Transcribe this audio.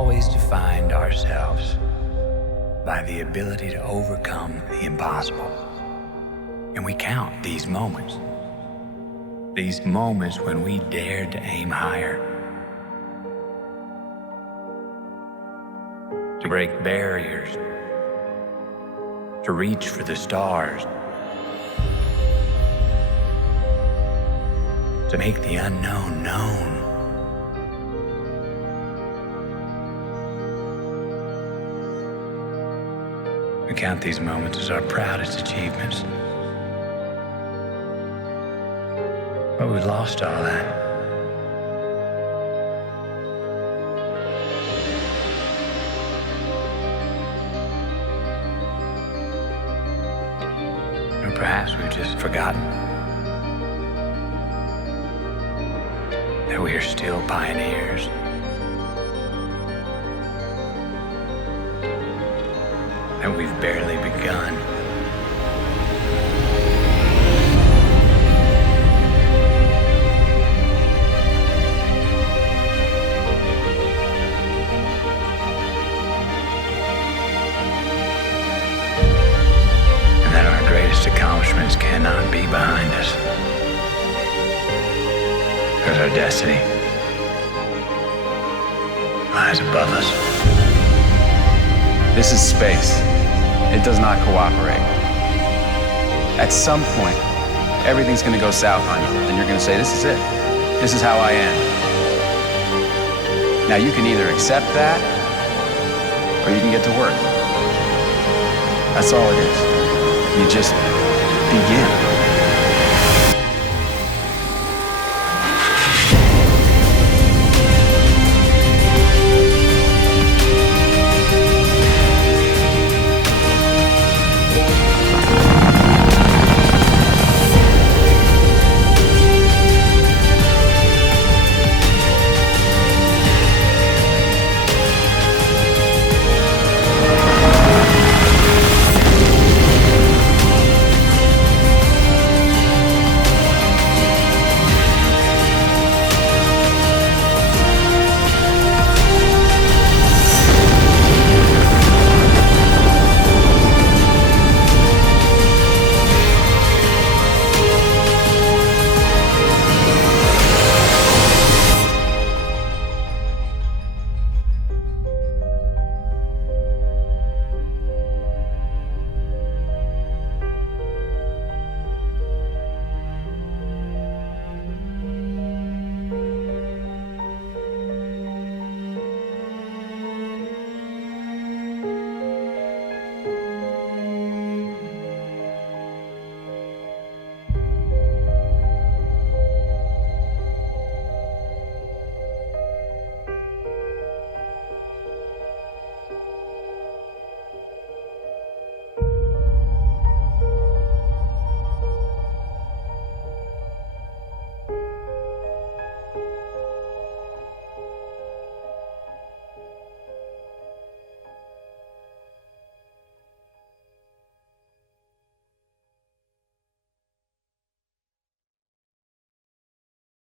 always defined ourselves by the ability to overcome the impossible. And we count these moments when we dared to aim higher, to break barriers, to reach for the stars, to make the unknown known. We count these moments as our proudest achievements. But we've lost all that. Or perhaps we've just forgotten that we are still pioneers. That we've barely begun. And that our greatest accomplishments cannot be behind us. Because our destiny lies above us. This is space. It does not cooperate. At some point, everything's gonna go south on you, and you're gonna say, this is it. This is how I end. Now you can either accept that, or you can get to work. That's all it is. You just begin.